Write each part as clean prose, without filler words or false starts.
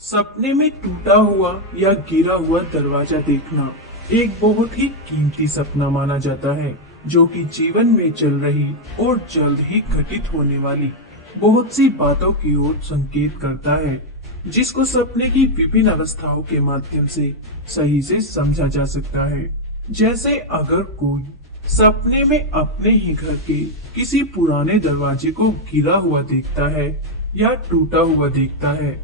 सपने में टूटा हुआ या गिरा हुआ दरवाजा देखना एक बहुत ही कीमती सपना माना जाता है, जो कि जीवन में चल रही और जल्द ही घटित होने वाली बहुत सी बातों की ओर संकेत करता है, जिसको सपने की विभिन्न अवस्थाओं के माध्यम से सही से समझा जा सकता है। जैसे अगर कोई सपने में अपने ही घर के किसी पुराने दरवाजे को गिरा हुआ देखता है या टूटा हुआ देखता है,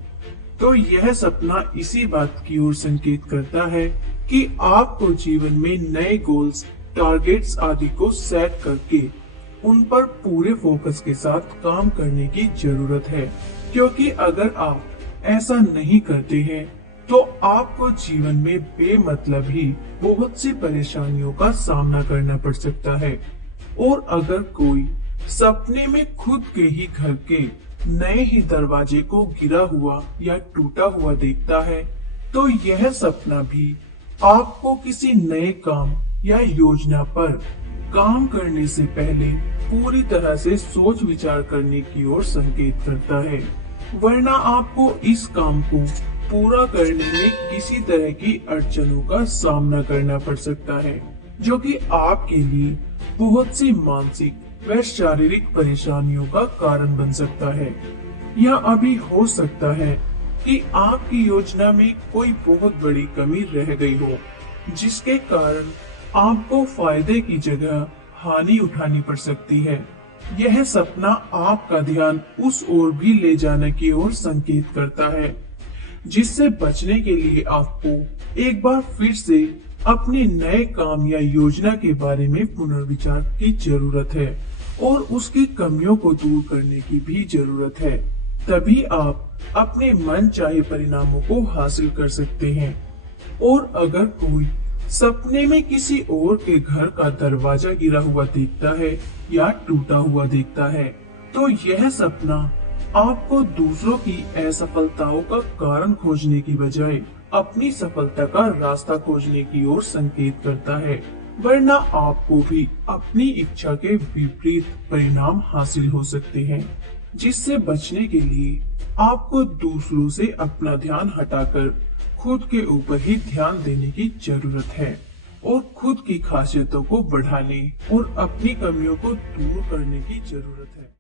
तो यह सपना इसी बात की ओर संकेत करता है कि आपको जीवन में नए गोल्स, टारगेट्स आदि को सेट करके उन पर पूरे फोकस के साथ काम करने की जरूरत है। क्योंकि अगर आप ऐसा नहीं करते हैं तो आपको जीवन में बेमतलब ही बहुत सी परेशानियों का सामना करना पड़ सकता है। और अगर कोई सपने में खुद के ही घर के नए ही दरवाजे को गिरा हुआ या टूटा हुआ देखता है, तो यह सपना भी आपको किसी नए काम या योजना पर काम करने से पहले पूरी तरह से सोच विचार करने की ओर संकेत करता है, वरना आपको इस काम को पूरा करने में किसी तरह की अड़चनों का सामना करना पड़ सकता है, जो कि आपके लिए बहुत सी मानसिक व शारीरिक परेशानियों का कारण बन सकता है। या अभी हो सकता है कि आपकी योजना में कोई बहुत बड़ी कमी रह गई हो, जिसके कारण आपको फायदे की जगह हानि उठानी पड़ सकती है। यह सपना आपका ध्यान उस ओर भी ले जाने की ओर संकेत करता है, जिससे बचने के लिए आपको एक बार फिर से अपने नए काम या योजना के बारे में पुनर्विचार की जरूरत है और उसकी कमियों को दूर करने की भी जरूरत है। तभी आप अपने मन चाहे परिणामों को हासिल कर सकते हैं। और अगर कोई सपने में किसी और के घर का दरवाजा गिरा हुआ देखता है या टूटा हुआ देखता है, तो यह सपना आपको दूसरों की असफलताओं का कारण खोजने की बजाय अपनी सफलता का रास्ता खोजने की ओर संकेत करता है, वरना आपको भी अपनी इच्छा के विपरीत परिणाम हासिल हो सकते हैं। जिससे बचने के लिए आपको दूसरों से अपना ध्यान हटाकर खुद के ऊपर ही ध्यान देने की जरूरत है और खुद की खासियतों को बढ़ाने और अपनी कमियों को दूर करने की जरूरत है।